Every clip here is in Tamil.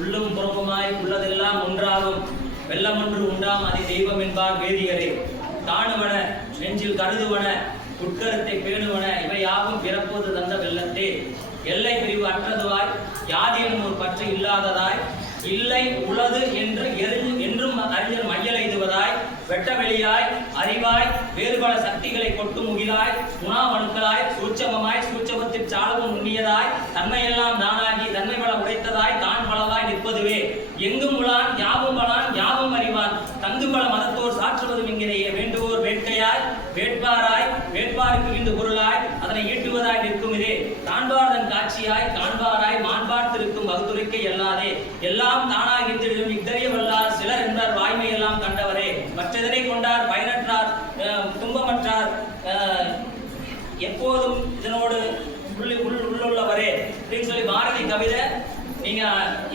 உள்ளும் புறமுமாய் உள்ளதெல்லாம் ஒன்றாகும் வெள்ளமொன்று உண்டாம் அதை தெய்வம் என்பார் வேதியரே. காணுவன நெஞ்சில் கருதுவன உட்கருத்தை பேணுவன இவை யாவும் பிறப்போது தந்த வெள்ளத்தே. எல்லை பிரிவு அற்றதுவாய் யாதிலும் ஒரு பற்று இல்லாததாய் இல்லை உளது என்று என்றும் அறிஞர் மையல் எய்துவதாய் வெட்டவெளியாய் அறிவாய் வேறுபல சக்திகளை கொட்டும் முகிலாய் உணாவணுக்களாய் சூட்சமமாய் சூட்சமத்தில் சாலவும் நுண்ணியதாய் தன்மையெல்லாம் தானாகி தன்மை பல உடைத்ததாய் தான் பலவாய் நிற்பதுவே. எங்கும் உளான் யாவும் பலான் யாவும் அறிவான் தங்கு பல மதத்தோர் சாற்றுவதும் இங்கிலேயே. வேண்டுவோர் வேட்கையாய் வேட்பாராய் வேட்பாருக்கு இன்று பொருளாய் அதனை ஈட்டுவதாய் நிற்கும் இதே. காண்பார்தன் காட்சியாய் காண்பாராய் மாண்பார்த்திருக்கும் வகுத்துரைக்கை எல்லாதே. எல்லாம் தானாக இந்திடும் இத்தறிய வல்லார் சிலர் என்பார் வாய்மை எல்லாம் கண்டவரே. மற்றதனை கொண்டார் பயனற்றார் துன்பமற்றார் எப்போதும் இதனோடு உள்ளுள்ளவரே அப்படின்னு சொல்லி பாரதி கவிதை. நீங்க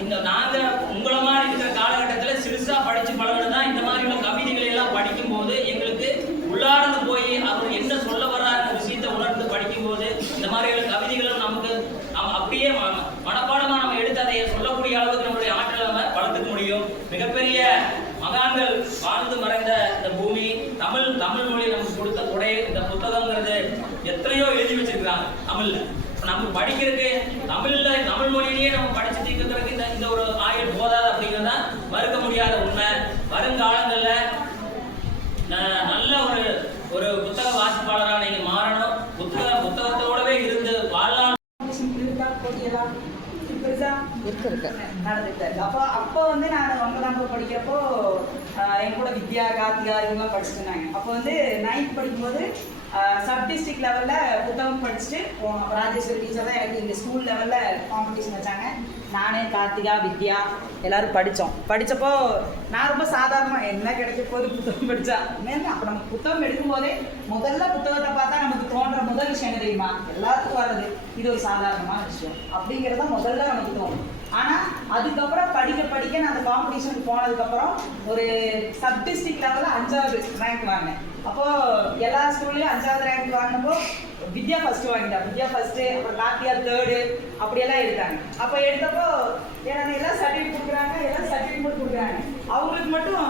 இந்த நாங்க உங்களை மாதிரி இருக்கிற காலகட்டத்தில் சிறுசா படிச்சு பழகினதான் இந்த மாதிரி உள்ள கவிதைகளை எல்லாம் படிக்கும் போது எங்களுக்கு உள்ளார்ந்து போய் அவர் என்ன சொல்ல வர்றாருன்ற விஷயத்தை உணர்ந்து படிக்கும் போது இந்த மாதிரி கவிதைகளும் நமக்கு அப்படியே மனப்பாடமா நம்ம எடுத்து அதை சொல்லக்கூடிய அளவுக்கு நம்மளுடைய ஆற்றலை நம்ம வளர்த்துக்க முடியும். மிகப்பெரிய மகான்கள் வாழ்ந்து மறைந்த இந்த பூமி தமிழ் மொழி நமக்கு கொடுத்த கொடை இந்த புத்தகங்கிறது எத்தனையோ எழுதி வச்சிருக்கிறாங்க தமிழ்ல. நம்ம படிக்கிறதுக்கு தமிழ் மொழியிலேயே நம்ம படிச்சு தீர்க்கிறதுக்கு இந்த ஒரு ஆயுள் போதாது அப்படிங்கிறதா மறுக்க முடியாத உண்மை. வருங்காலங்கள்ல நல்ல ஒரு புத்தக வாசிப்பாளராக நீங்க மாறணும். புத்தகத்தோடவே இருந்து வாழ்நாள் அப்போ வந்து நான் 9ஆம் படிக்கிறப்போ என் கூட வித்யா கார்த்திகா இவங்கெல்லாம் படிச்சுட்டு இருந்தாங்க. அப்போ வந்து 9th படிக்கும்போது சப் டிஸ்ட்ரிக்ட் லெவலில் புத்தகம் படிச்சுட்டு போனோம். அப்போ ராஜேஸ்வரி டீச்சர் தான் எனக்கு இந்த ஸ்கூல் லெவலில் காம்படிஷன் வச்சாங்க. நானே கார்த்திகா வித்யா எல்லோரும் படித்தப்போ நான் ரொம்ப சாதாரணமாக என்ன கிடைக்க போது புத்தகம் படித்தா மேலே. அப்போ நம்ம புத்தகம் எடுக்கும்போதே முதல்ல புத்தகத்தை பார்த்தா நமக்கு தோன்ற முதல் விஷயம் என்ன தெரியுமா? எல்லாத்துக்கும் வர்றது இது ஒரு சாதாரணமான விஷயம் அப்படிங்கிறத முதல்ல நமக்கு தோணும். ஆனால் அதுக்கப்புறம் படிக்க நான் அந்த காம்படிஷனுக்கு போனதுக்கப்புறம் ஒரு சப் டிஸ்ட்ரிக்ட் லெவலில் 5வது ரேங்க் வாங்கினேன். அப்போது எல்லா ஸ்கூல்லையும் 5வது ரேங்க் வாங்கினப்போ வித்யா ஃபஸ்ட்டு வாங்கிட்டா. வித்யா ஃபஸ்ட்டு, அப்புறம் கார்த்தியா 3rd அப்படியெல்லாம் எடுத்தாங்க. அப்போ எடுத்தப்போ எனக்கு எல்லாம் சர்டிஃபிகேட் கொடுக்குறாங்க. அவங்களுக்கு மட்டும்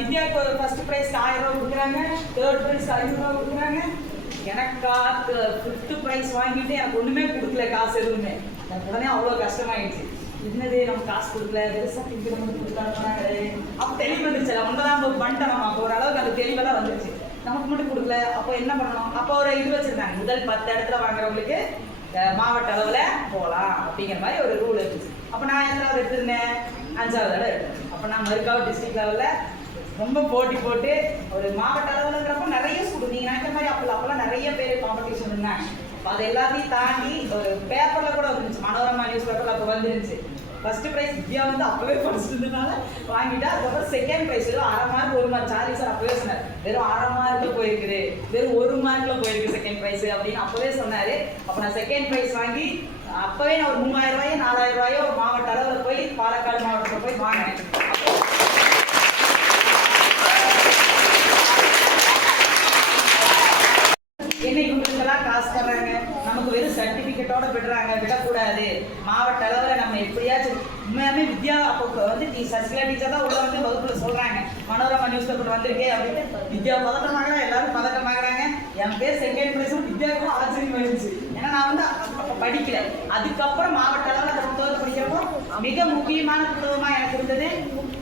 வித்யாவுக்கு ஒரு ஃபஸ்ட் ப்ரைஸ் 1000 ரூபா கொடுக்குறாங்க, 3rd ப்ரைஸ் 500 ரூபா கொடுக்குறாங்க. எனக்கா 5th ப்ரைஸ் வாங்கிட்டு எனக்கு ஒன்றுமே கொடுக்கல, காசு எதுவுமே. எனக்கு உடனே அவ்வளோ கஷ்டமாயிடுச்சு. என்னது நம்ம காசு கொடுக்கல, வெறுசாக மட்டும் கொடுத்தாங்க. அப்போ தெளிவு வந்துருச்சு. 9ஆம் வகுப்பு பண்ணிட்டோம் நம்ம. அப்போ ஓரளவுக்கு அந்த தெளிவெல்லாம் வந்துருச்சு. நமக்கு மட்டும் கொடுக்கல, அப்போ என்ன பண்ணணும்? அப்போ ஒரு இது வச்சுருந்தாங்க, முதல் 10 இடத்துல வாங்குறவங்களுக்கு மாவட்ட அளவில் போகலாம் அப்படிங்கிற மாதிரி ஒரு ரூல் இருந்துச்சு. அப்போ நான் எத்தனாவது எடுத்திருந்தேன்? 5வது இடம் எடுத்தேன். அப்போ நான் மறுக்காவு டிஸ்ட்ரிக்ட் லெவலில் ரொம்ப போட்டி போட்டு ஒரு மாவட்ட அளவுலங்கிறப்போ நிறைய ஸ்கூல் நீங்கள் நினைக்கிற மாதிரி அப்போல்லாம் நிறைய பேர் காம்படிஷன் இருந்தாங்க. அப்போ அது எல்லாத்தையும் தாண்டி ஒரு பேப்பரில் கூட வந்துருச்சு, மனோரமா நியூஸ் பேப்பரில் அப்போ வந்துருச்சு. ஃபஸ்ட்டு ப்ரைஸ் வித்யா வந்து அப்போவே படிச்சிருந்ததுனால வாங்கிட்டா. அதுக்கப்புறம் செகண்ட் ப்ரைஸ் வெறும் 1/2 மார்க் 1 மார்க். சாரி சார் அப்போவே சொன்னார், வெறும் 1/2 மார்க்கில் போயிருக்குது, வெறும் 1 மார்க்கில் போயிருக்கு செகண்ட் ப்ரைஸ் அப்படின்னு அப்போவே சொன்னார். அப்போ நான் செகண்ட் ப்ரைஸ் வாங்கி அப்போவே நான் ஒரு 3000 ரூபாயோ 4000 ரூபாயோ மாவட்ட அளவில் போய் பாலக்காடு மாவட்டத்தில் போய் வாங்கினேன். என்ன இவங்களுக்கெல்லாம் காசு தர்றாங்க, நமக்கு வெறும் சர்டிஃபிகேட்டோட விடக்கூடாது. மாவட்ட அளவில் நம்ம எப்படியாச்சும் உண்மையாமே வித்யா அப்போ வந்து சசிகலா டீச்சர் தான் உள்ள வந்து வகுப்புல சொல்றாங்க, மனோரமா நியூஸ் பேப்பர் வந்திருக்கே அப்படின்னு. வித்யா பதட்டமாகறா, எல்லாரும் பதட்டமாகறாங்க. என் பேர் செகண்ட் ப்ரைஸும் வித்யாவுக்கும் ஆச்சரியம் ஆயிடுச்சு. ஏன்னா நான் வந்து அப்போ படிக்கல. அதுக்கப்புறம் மாவட்ட அளவில் அந்த புத்தகத்தை படிக்கிறப்போ மிக முக்கியமான புத்தகமாக எனக்கு இருந்தது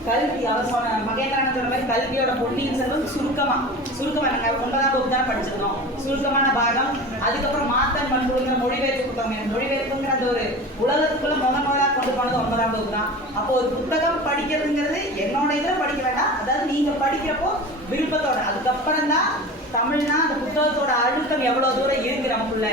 கல்வி. அவர் சொன்ன மகேந்திரன் சொன்ன மாதிரி கல்வியோட பொன்னியின் செல்வன் சுருக்கமாக நாங்கள் 9ஆம் வகுப்பு தானே படிச்சிருந்தோம். சுருக்கமான பாகம். அதுக்கப்புறம் மாத்தன் பண்புங்கிற மொழிபெயர்ப்பு புத்தகம். மொழிபெயர்ப்புங்கிற அந்த ஒரு உலகத்துக்குள்ள முதலாக கொண்டு போனது 9ஆம் வகுப்பு தான். அப்போ ஒரு புத்தகம் படிக்கிறதுங்கிறது என்னோட இதில் படிக்க வேண்டாம், அதாவது நீங்கள் படிக்கிறப்போ விருப்பத்தோட. அதுக்கப்புறம் தான் தமிழ்னா அந்த புத்தகத்தோட அழுத்தம் எவ்வளோ தூரம் இருக்கு நமக்குள்ள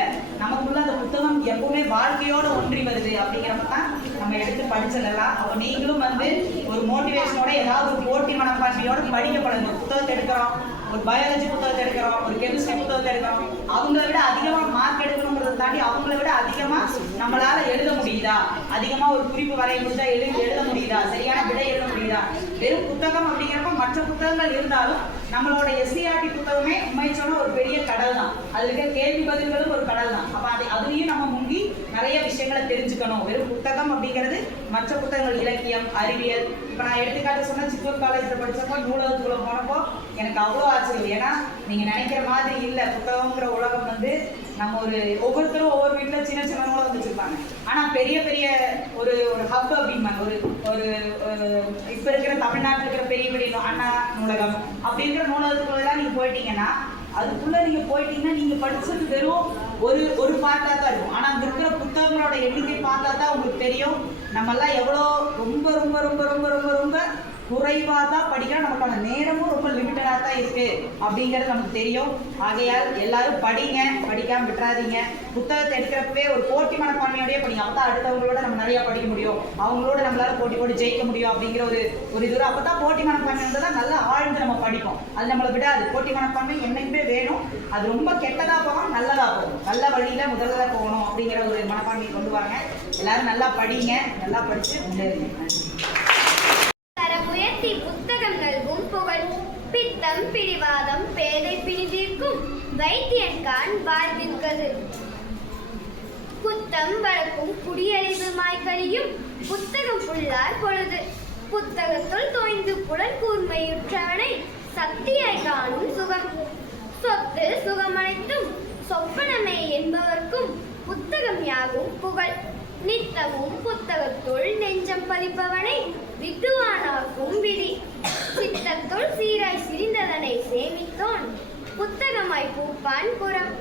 அந்த புத்தகம் எப்பவுமே வாழ்க்கையோட ஒன்றி வருது அப்படிங்கிறப்ப தான் நம்ம எடுத்து படிச்சிடலாம். அப்போ நீங்களும் வந்து ஒரு மோட்டிவேஷனோட ஏதாவது ஒரு போட்டி மனப்பான்மையோட படிக்க பழகுங்க. புத்தகத்தை எடுக்கிறோம், ஒரு பயாலஜி புத்தகத்தை எடுக்கிறோம், ஒரு கெமிஸ்ட்ரி புத்தகத்தை எடுக்கிறோம், அவங்கள விட அதிகமாக மார்க் எடுக்கணுங்கிறத தாண்டி அவங்கள விட அதிகமாக நம்மளால எழுத முடியுதா, அதிகமாக ஒரு குறிப்பு வரைய முடிஞ்சா எழுத முடியுதா, சரியான விடை எழுத முடியுதா. வெறும் புத்தகம் அப்படிங்கிறப்ப மற்ற புத்தகங்கள் இருந்தாலும் நம்மளோட எஸ்சிஆர்டி புத்தகமே உண்மை சொன்ன ஒரு பெரிய கடல் தான். அதுல இருக்க கேள்வி பதில்களும் ஒரு கடல் தான். அப்ப அதுலயும் நம்ம முங்கி நிறைய விஷயங்களை தெரிஞ்சுக்கணும். வெறும் புத்தகம் அப்படிங்கிறது மற்ற புத்தகங்கள், இலக்கியம், அறிவியல். இப்ப நான் எடுத்துக்காட்டு சொன்ன சித்தூர் காலேஜ்ல படிச்சப்போ நூலகத்துக்குள்ள போனப்போ எனக்கு அவ்வளோ ஆச்சரியம். ஏன்னா நீங்க நினைக்கிற மாதிரி இல்லை, புத்தகங்கிற உலகம் வந்து நம்ம ஒவ்வொருத்தரும் ஒவ்வொரு வீட்டில் சின்ன சின்ன நூலகம் வச்சிருப்பாங்க. ஆனால் பெரிய பெரிய ஒரு ஹப் அப்படிம்பாங்க. ஒரு இப்போ இருக்கிற தமிழ்நாட்டில் இருக்கிற பெரிய பெரிய அண்ணா நூலகம் அப்படிங்கிற நூலகத்துக்குள்ளெல்லாம் நீங்கள் போயிட்டீங்கன்னா, அதுக்குள்ளே நீங்கள் போயிட்டீங்கன்னா நீங்கள் படிச்சது வெறும் ஒரு பார்ட்டாக தான் இருக்கும். ஆனால் அங்கே இருக்கிற புத்தகங்களோட எண்ணிக்கை பார்த்தா தான் உங்களுக்கு தெரியும் நம்மெல்லாம் எவ்வளோ ரொம்ப ரொம்ப ரொம்ப ரொம்ப ரொம்ப ரொம்ப குறைவாக தான் படிக்கிறோம். நமக்கான நேரமும் ரொம்ப லிமிட்டடாக தான் இருக்கு அப்படிங்கிறது நமக்கு தெரியும். ஆகையால் எல்லாரும் படிங்க, படிக்காம விட்டுறாதீங்க. புத்தகத்தை எடுக்கிறப்பவே ஒரு போட்டி மனப்பான்மையோடய படிங்க. அப்போ தான் அடுத்தவங்களோட நம்ம நிறையா படிக்க முடியும், அவங்களோட நம்மளால போட்டி போட்டு ஜெயிக்க முடியும் அப்படிங்கிற ஒரு இது. அப்போ தான் போட்டி மனப்பான்மை வந்து தான் நல்லா ஆழ்ந்து நம்ம படிப்போம். அது நம்மளை விடாது. போட்டி மனப்பான்மை என்னைக்குமே வேணும். அது ரொம்ப கெட்டதாக போகணும், நல்லதாக போகணும், நல்ல வழியில் முதல்ல போகணும் அப்படிங்கிற ஒரு மனப்பான்மையை கொண்டு வாங்க. எல்லாரும் நல்லா படிங்க, நல்லா படித்து முன்னேறுங்க. உயர்த்தி புத்தகம் நல்கும் புகழ், பித்தம் பிடிவாதம் பேதை பிணிதீர்க்கும் வைத்தியன்கான் வாழ்விற்கது. குத்தம் வழக்கும் குடியறிவு மாய்கழியும் புத்தகம் புல்லார் பொழுது. புத்தகத்துள் தோய்ந்து புலன் கூர்மையுற்றவனை சக்தியாய் காணும் சுகம். சொத்து சுகமனைத்தும் சொப்பனமே என்பவர்க்கும் புத்தகம் யாகும் புகழ். நித்தமும் புத்தகத்துள் நெஞ்சம் பதிப்பவனை வித்துவானாக்கும் விதி. சித்தத்துள் சீராய் சிரிந்ததனை சேமித்தோன் புத்தகமாய் பூப்பான் புறம்.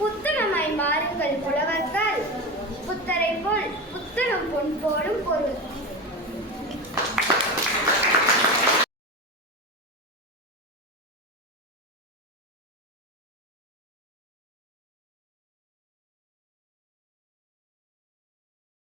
புத்தகமாய் மாறுங்கள் புலவர்கள், புத்தரை போல் புத்தகம் பொன் போடும் பொருள்.